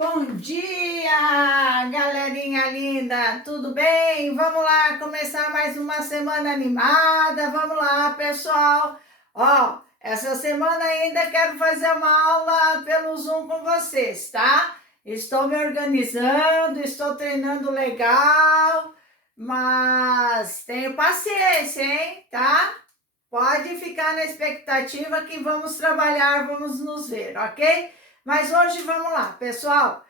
Bom dia, galerinha linda, tudo bem? Vamos lá começar mais uma semana animada. Vamos lá, pessoal. Essa semana ainda quero fazer uma aula pelo Zoom com vocês, tá? Estou me organizando, estou treinando legal, mas tenho paciência, hein? Tá? Pode ficar na expectativa que vamos trabalhar, vamos nos ver, ok? Mas hoje vamos lá, pessoal.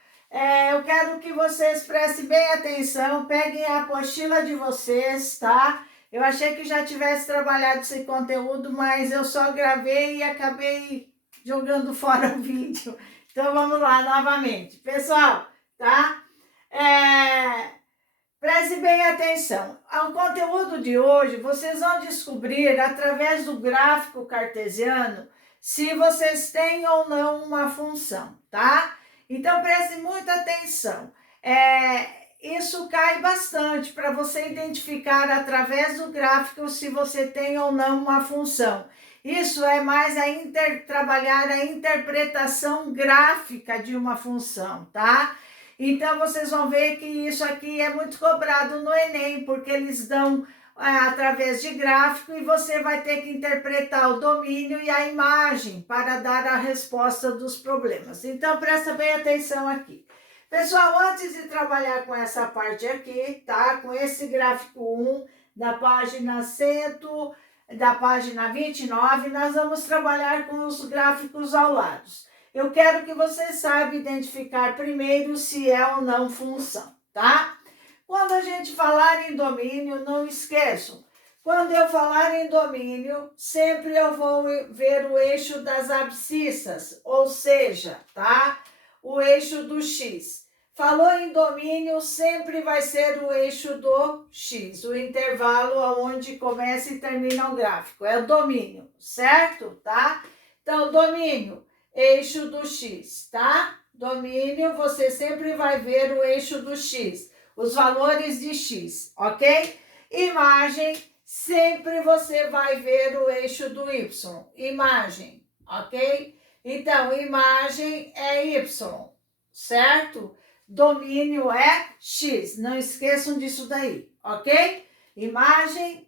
Eu quero que vocês prestem bem atenção, peguem a apostila de vocês, tá? Eu achei que já tivesse trabalhado esse conteúdo, mas eu só gravei e acabei jogando fora o vídeo. Então vamos lá novamente. Pessoal, tá? Preste bem atenção. O conteúdo de hoje vocês vão descobrir através do gráfico cartesiano se vocês têm ou não uma função, tá? Então preste muita atenção. Isso cai bastante para você identificar através do gráfico se você tem ou não uma função. Isso é mais trabalhar a interpretação gráfica de uma função, tá? Então, vocês vão ver que isso aqui é muito cobrado no Enem, porque eles dão através de gráfico e você vai ter que interpretar o domínio e a imagem para dar a resposta dos problemas. Então, presta bem atenção aqui. Pessoal, antes de trabalhar com essa parte aqui, tá? Com esse gráfico 1 da página 100, da página 29, nós vamos trabalhar com os gráficos ao lado. Eu quero que você saiba identificar primeiro se é ou não função, tá? Quando a gente falar em domínio, não esqueçam. Quando eu falar em domínio, sempre eu vou ver o eixo das abscissas, ou seja, tá? O eixo do X. Falou em domínio, sempre vai ser o eixo do X, o intervalo onde começa e termina o gráfico. É o domínio, certo? Tá? Então, domínio, eixo do X, tá? Domínio, você sempre vai ver o eixo do X, os valores de X, ok? Imagem, sempre você vai ver o eixo do Y, imagem, ok? Então, imagem é Y, certo? Domínio é X, não esqueçam disso daí, ok? Imagem,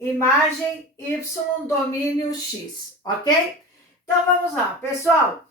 Y, domínio X, ok? Então, vamos lá, pessoal.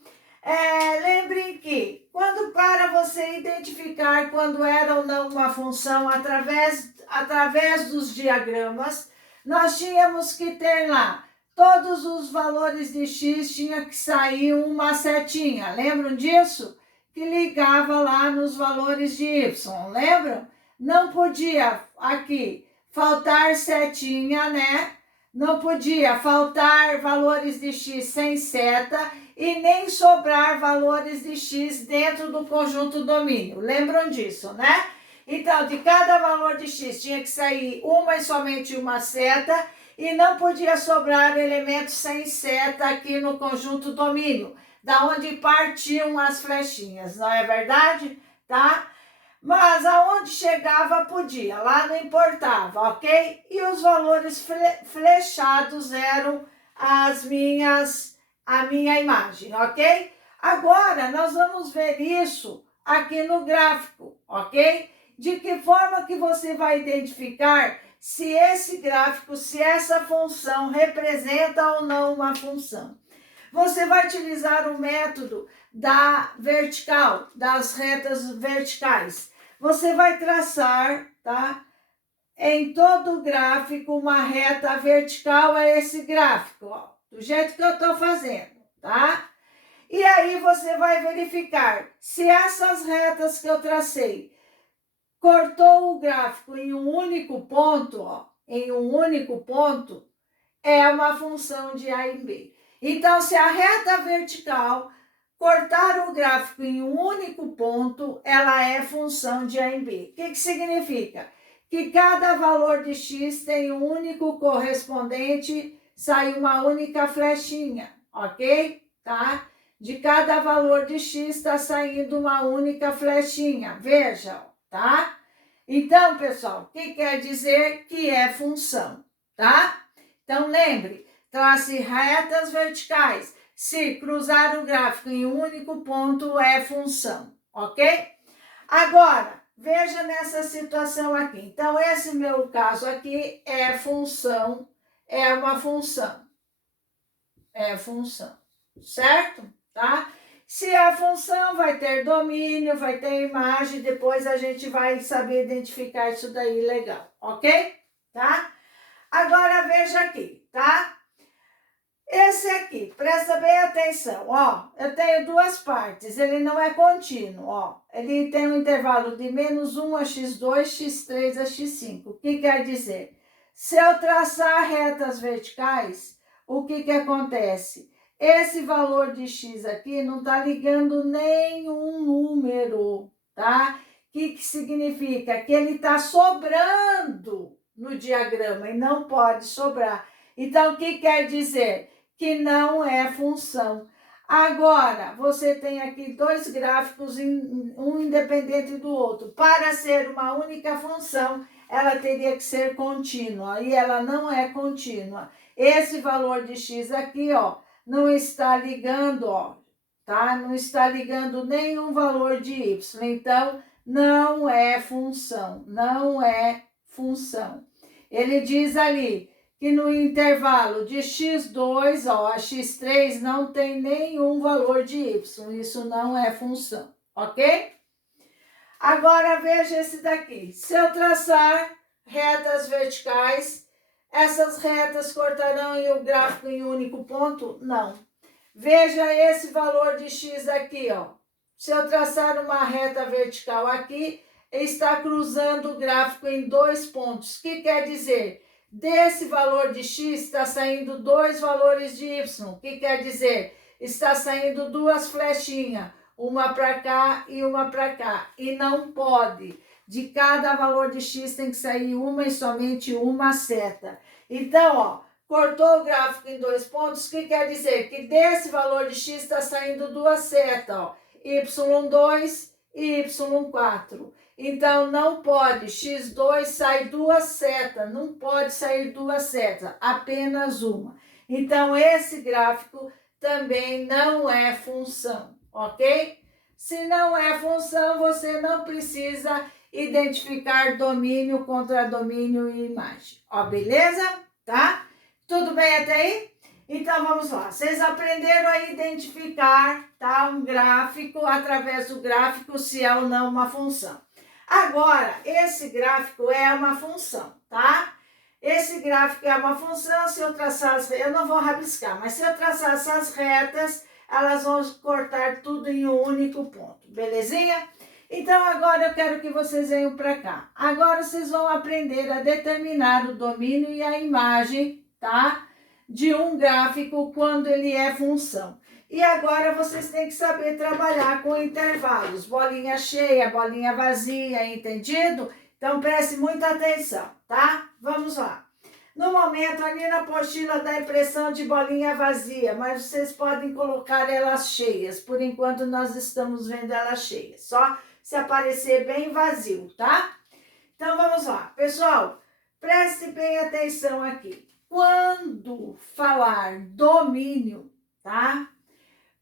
Lembrem que, para você identificar quando era ou não uma função através dos diagramas, nós tínhamos que ter lá todos os valores de x, tinha que sair uma setinha. Lembram disso? Que ligava lá nos valores de y, lembram? Não podia aqui faltar setinha, né? Não podia faltar valores de x sem seta e nem sobrar valores de x dentro do conjunto domínio. Lembram disso, né? Então, de cada valor de x tinha que sair uma e somente uma seta e não podia sobrar elementos sem seta aqui no conjunto domínio, da onde partiam as flechinhas, não é verdade? Tá? Mas aonde chegava podia, lá não importava, ok? E os valores flechados eram a minha imagem, ok? Agora nós vamos ver isso aqui no gráfico, ok? De que forma que você vai identificar se esse gráfico, se essa função representa ou não uma função. Você vai utilizar o método da vertical, das retas verticais. Você vai traçar, tá? Em todo o gráfico, uma reta vertical é esse gráfico, ó, do jeito que eu estou fazendo, tá? E aí você vai verificar se essas retas que eu tracei cortou o gráfico em um único ponto, ó, em um único ponto, é uma função de A em B. Então, se a reta vertical cortar o gráfico em um único ponto, ela é função de A em B. O que significa? Que cada valor de x tem um único correspondente, sai uma única flechinha, ok? Tá? De cada valor de x está saindo uma única flechinha, veja, tá? Então, pessoal, o que quer dizer que é função, tá? Então, lembre, trace retas verticais. Se cruzar o gráfico em um único ponto é função, ok? Agora, veja nessa situação aqui. Então, esse meu caso aqui é função, é uma função. É função, certo? Tá? Se a função vai ter domínio, vai ter imagem, depois a gente vai saber identificar isso daí legal, ok? Tá? Agora veja aqui, tá? Esse aqui, presta bem atenção, ó, eu tenho duas partes, ele não é contínuo, ó, ele tem um intervalo de -1 a x2, x3 a x5, o que quer dizer? Se eu traçar retas verticais, o que acontece? Esse valor de x aqui não tá ligando nenhum número, tá? O que significa? Que ele tá sobrando no diagrama e não pode sobrar. Então, o que quer dizer? Que não é função. Agora, você tem aqui dois gráficos, um independente do outro. Para ser uma única função, ela teria que ser contínua, e ela não é contínua. Esse valor de x aqui, ó, não está ligando, ó, tá? Não está ligando nenhum valor de y. Então, não é função, não é função. Ele diz ali que no intervalo de x2, ó, a x3 não tem nenhum valor de y, isso não é função, ok? Agora veja esse daqui, se eu traçar retas verticais, essas retas cortarão o gráfico em um único ponto? Não. Veja esse valor de x aqui, ó, se eu traçar uma reta vertical aqui, está cruzando o gráfico em dois pontos, o que quer dizer? Desse valor de x está saindo dois valores de y. O que quer dizer? Está saindo duas flechinhas, uma para cá e uma para cá. E não pode. De cada valor de x tem que sair uma e somente uma seta. Então, ó, cortou o gráfico em dois pontos, o que quer dizer? Que desse valor de x está saindo duas setas, ó, y2 e y4. Então, não pode, x2 sai duas setas, não pode sair duas setas, apenas uma. Então, esse gráfico também não é função, ok? Se não é função, você não precisa identificar domínio, contradomínio e imagem, ó, beleza? Tá? Tudo bem até aí? Então, vamos lá. Vocês aprenderam a identificar, tá, um gráfico, através do gráfico, se é ou não uma função. Agora, esse gráfico é uma função, tá? Esse gráfico é uma função, se eu traçar eu não vou rabiscar, mas se eu traçar essas retas, elas vão cortar tudo em um único ponto, belezinha? Então, agora eu quero que vocês venham para cá. Agora vocês vão aprender a determinar o domínio e a imagem, tá? De um gráfico quando ele é função. E agora vocês têm que saber trabalhar com intervalos, bolinha cheia, bolinha vazia, entendido? Então preste muita atenção, tá? Vamos lá. No momento, ali na apostila dá a impressão de bolinha vazia, mas vocês podem colocar elas cheias. Por enquanto nós estamos vendo elas cheias, só se aparecer bem vazio, tá? Então vamos lá. Pessoal, preste bem atenção aqui. Quando falar domínio, tá?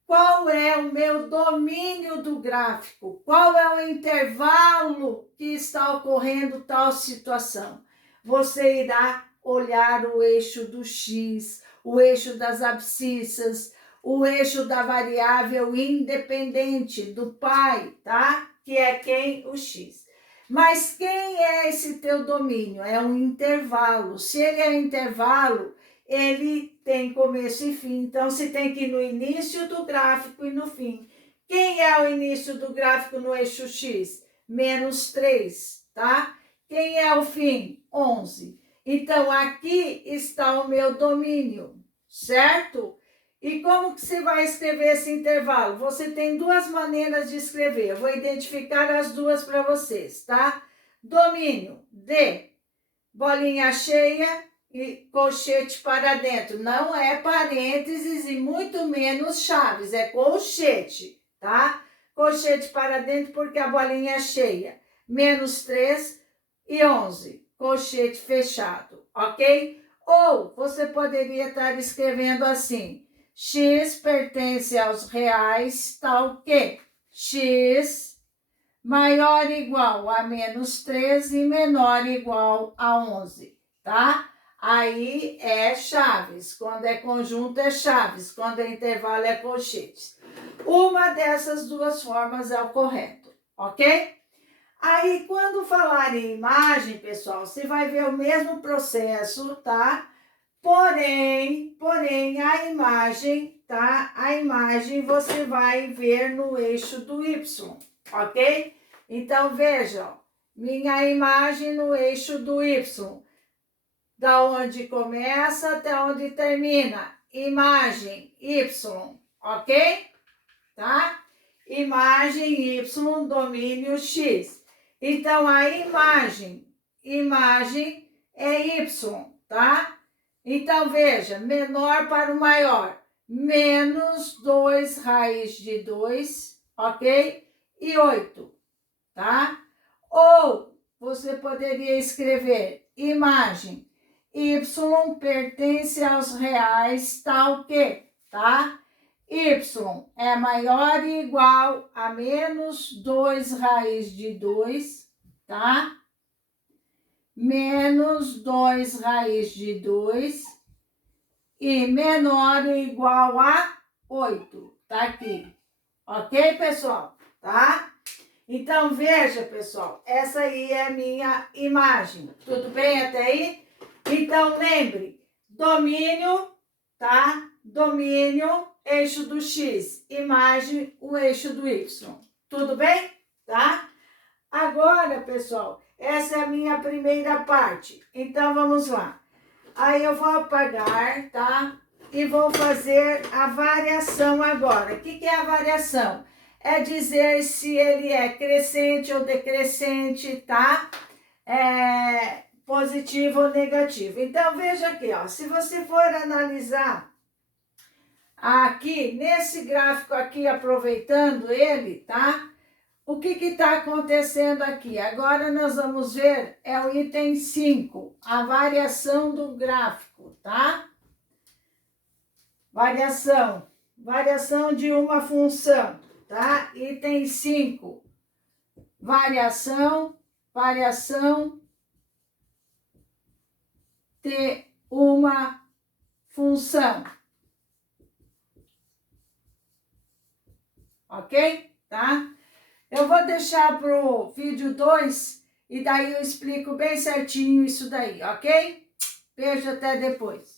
Qual é o meu domínio do gráfico? Qual é o intervalo que está ocorrendo tal situação? Você irá olhar o eixo do x, o eixo das abscissas, o eixo da variável independente do pai, tá? Que é quem? O x. Mas quem é esse teu domínio? É um intervalo. Se ele é intervalo, ele tem começo e fim. Então, você tem que ir no início do gráfico e no fim. Quem é o início do gráfico no eixo x? -3, tá? Quem é o fim? 11. Então, aqui está o meu domínio, certo? E como que você vai escrever esse intervalo? Você tem duas maneiras de escrever. Eu vou identificar as duas para vocês, tá? Domínio de bolinha cheia e colchete para dentro. Não é parênteses e muito menos chaves, é colchete, tá? Colchete para dentro porque a bolinha é cheia. -3 e 11, colchete fechado, ok? Ou você poderia estar escrevendo assim, x pertence aos reais, tal que x maior ou igual a menos 13 e menor ou igual a 11, tá? Aí é chaves, quando é conjunto é chaves, quando é intervalo é colchetes. Uma dessas duas formas é o correto, ok? Aí, quando falar em imagem, pessoal, você vai ver o mesmo processo, tá? Porém, a imagem, tá? A imagem você vai ver no eixo do Y, ok? Então, vejam, minha imagem no eixo do Y. Da onde começa até onde termina. Imagem Y, ok? Tá? Imagem Y, domínio X. Então, a imagem é Y, tá? Então, veja, menor para o maior, menos 2 raiz de 2, ok? E 8, tá? Ou você poderia escrever imagem Y pertence aos reais, tal que, tá? Y é maior ou igual a menos 2 raiz de 2, tá? Menos 2 raiz de 2 e menor ou igual a 8, tá aqui. Ok, pessoal? Tá? Então, veja, pessoal, essa aí é a minha imagem. Tudo bem até aí? Então, lembre, domínio, tá? Domínio, eixo do X, imagem, o eixo do Y. Tudo bem? Tá? Agora, pessoal, essa é a minha primeira parte. Então, vamos lá. Aí eu vou apagar, tá? E vou fazer a variação agora. O que é a variação? É dizer se ele é crescente ou decrescente, tá? Positivo ou negativo. Então, veja aqui, ó. Se você for analisar aqui, nesse gráfico aqui, aproveitando ele, tá? O que está acontecendo aqui? Agora nós vamos ver, é o item 5, a variação do gráfico, tá? Variação de uma função, tá? Item 5, variação de uma função. Ok? Tá? Eu vou deixar pro vídeo 2 e daí eu explico bem certinho isso daí, ok? Beijo, até depois.